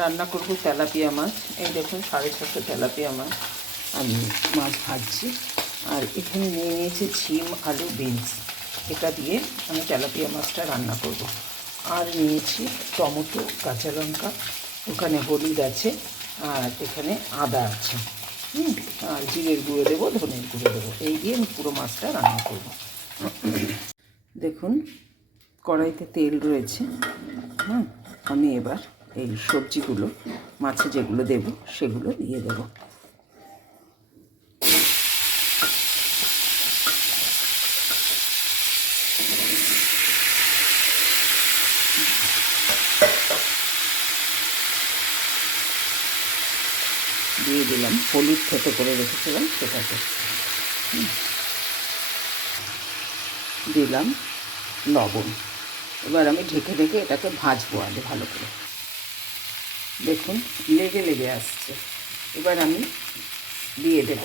রান্না করব তেলাপিয়া মাছ। এই দেখুন, সাড়ে ছশো তেলাপিয়া মাছ। আমি মাছ ভাজছি। আর এখানে নিয়ে নিয়েছি ঝিম আলু বিনস। এটা দিয়ে আমি তেলাপিয়া মাছটা রান্না করব। আর নিয়েছি টমেটো, কাঁচা লঙ্কা। ওখানে হলুদ আছে, আর এখানে আদা আছে। হুম, আর জিরের গুঁড়ো দেবো, ধনের গুঁড়ো দেবো। এই দিয়ে আমি পুরো মাছটা রান্না করব। দেখুন, কড়াইতে তেল রয়েছে। হ্যাঁ আমি এবার এই সবজিগুলো, মাছে যেগুলো দেব, সেগুলো দিয়ে দেব। দিয়ে দিলাম, হলুদ থেতো করে রেখেছিলাম সেটাকে। দিলাম লবণ। এবার আমি ঢেকে ঢেকে এটাকে ভাজবো আগে ভালো করে। দেখুন, লেগে লেগে আসছে। এবার আমি দিয়ে দেব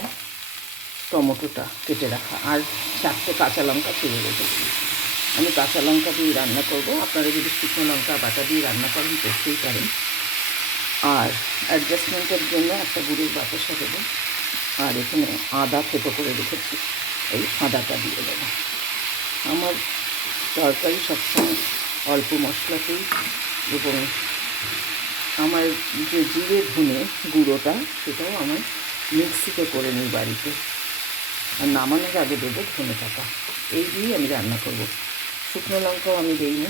টমেটোটা কেটে রাখা। আর চারটে কাঁচা লঙ্কা ছিঁড়ে রেখেছি আমি কাঁচা লঙ্কা দিয়ে রান্না করব। আপনারা যদি শুকনো লঙ্কা, বাটা দিয়ে রান্না করেন, করতেই পারেন। আর অ্যাডজাস্টমেন্টের জন্য একটা গুঁড়ির বাতাসা দেবো। আর এখানে আদা থেতো করে রেখেছি। এই আদাটা দিয়ে দেবো। আমার তরকারি সবসময় অল্প মশলাতেই এবং আমার যে জিরে ধনে গুঁড়োটা, সেটাও আমার মিক্সিতে করে নিই বাড়িতে। আর নামানোর আগে দেবো ধনে পাতা। এই দিয়েই আমি রান্না করব। শুকনো লঙ্কাও আমি দিই না।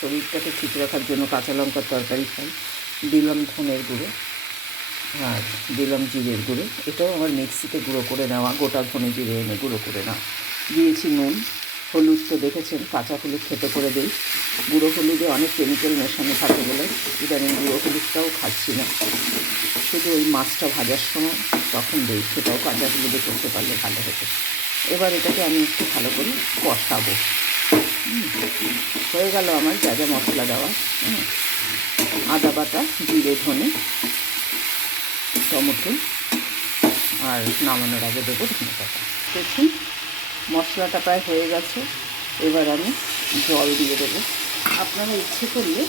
শরীরটাকে ঠিক রাখার জন্য কাঁচা লঙ্কার তরকারি খাই। দিলাম ধনের গুঁড়ো আর দিলাম জিরের গুঁড়ো। এটাও আমার মিক্সিতে গুঁড়ো করে নেওয়া। গোটা ধনে জিরে এনে গুঁড়ো করে নেওয়া দিয়েছি নুন। হলুদ তো দেখেছেন? কাঁচা হলুদ খেতে করে দিই। গুঁড়ো হলুদে অনেক কেমিক্যাল মেশানো থাকে বলে ইদানিং গুঁড়ো হলুদটাও খাচ্ছি না। শুধু ওই মাছটা ভাজার সময় তখন দিই, সেটাও কাঁচা হলুদে করতে পারলে ভালো হতো। এবার এটাকে আমি একটু ভালো করে কষাবো। হয়ে গেল আমার যা যা মশলা দেওয়া। আদা বাটা, জিরে, ধনে, টমেটো আর নামানোর আগে দেবো ধনে পাতা। দেখুন, মশলাটা প্রায় হয়ে গেছে। এবার আমি জল দিয়ে দেবো। আপনারা ইচ্ছে করলে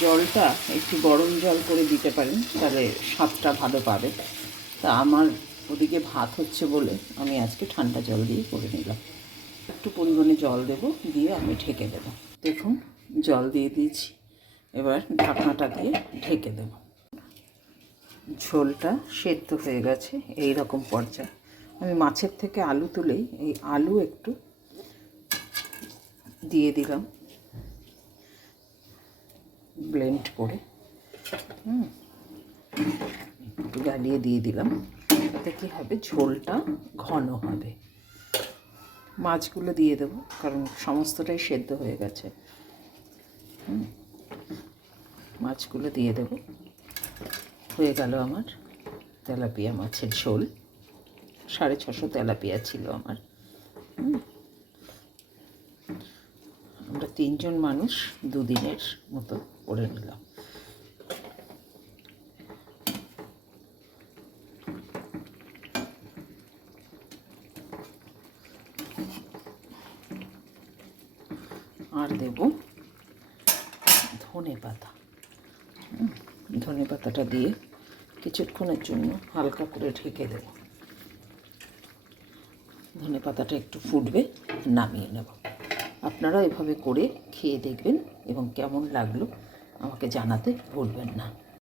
জলটা একটু গরম জল করে দিতে পারেন, তাহলে স্বাদটা ভালো পাবে। তা আমার ওদিকে ভাত হচ্ছে বলে আমি আজকে ঠান্ডা জল দিয়ে করে নিলাম। একটু পরিমাণে জল দেব, দিয়ে আমি ঢেকে দেব। দেখুন, জল দিয়ে দিয়েছি। এবার ঢাকনাটা দিয়ে ঢেকে দেব। ঝোলটা সেদ্ধ হয়ে গেছে এই রকম পর্যায়ে। আমি মাছের থেকে আলু তুলেই এই আলু একটু দিয়ে দিলাম। ব্লেন্ড করে, হুম, একটু গালিয়ে দিয়ে দিলাম। তাতে কী হবে? ঝোলটা ঘন হবে। মাছগুলো দিয়ে দেবো, কারণ সমস্তটাই সেদ্ধ হয়ে গেছে। হুম, মাছগুলো দিয়ে দেবো। হয়ে গেল আমার তেলাপিয়া মাছের ঝোল। সাড়ে ছশো তেলাপিয়া ছিল আমার। আমরা তিনজন মানুষ দুদিনের মতো। করে নিলাম। আর দেব ধনে পাতা। ধনে পাতাটা দিয়ে কিছুক্ষণের জন্য হালকা করে ঢেকে দেব। ধনে পাতাটা একটু ফুটবে, নামিয়ে নেব। আপনারা এভাবে করে খেয়ে দেখবেন এবং কেমন লাগল আমাকে জানাতে ভুলবেন না।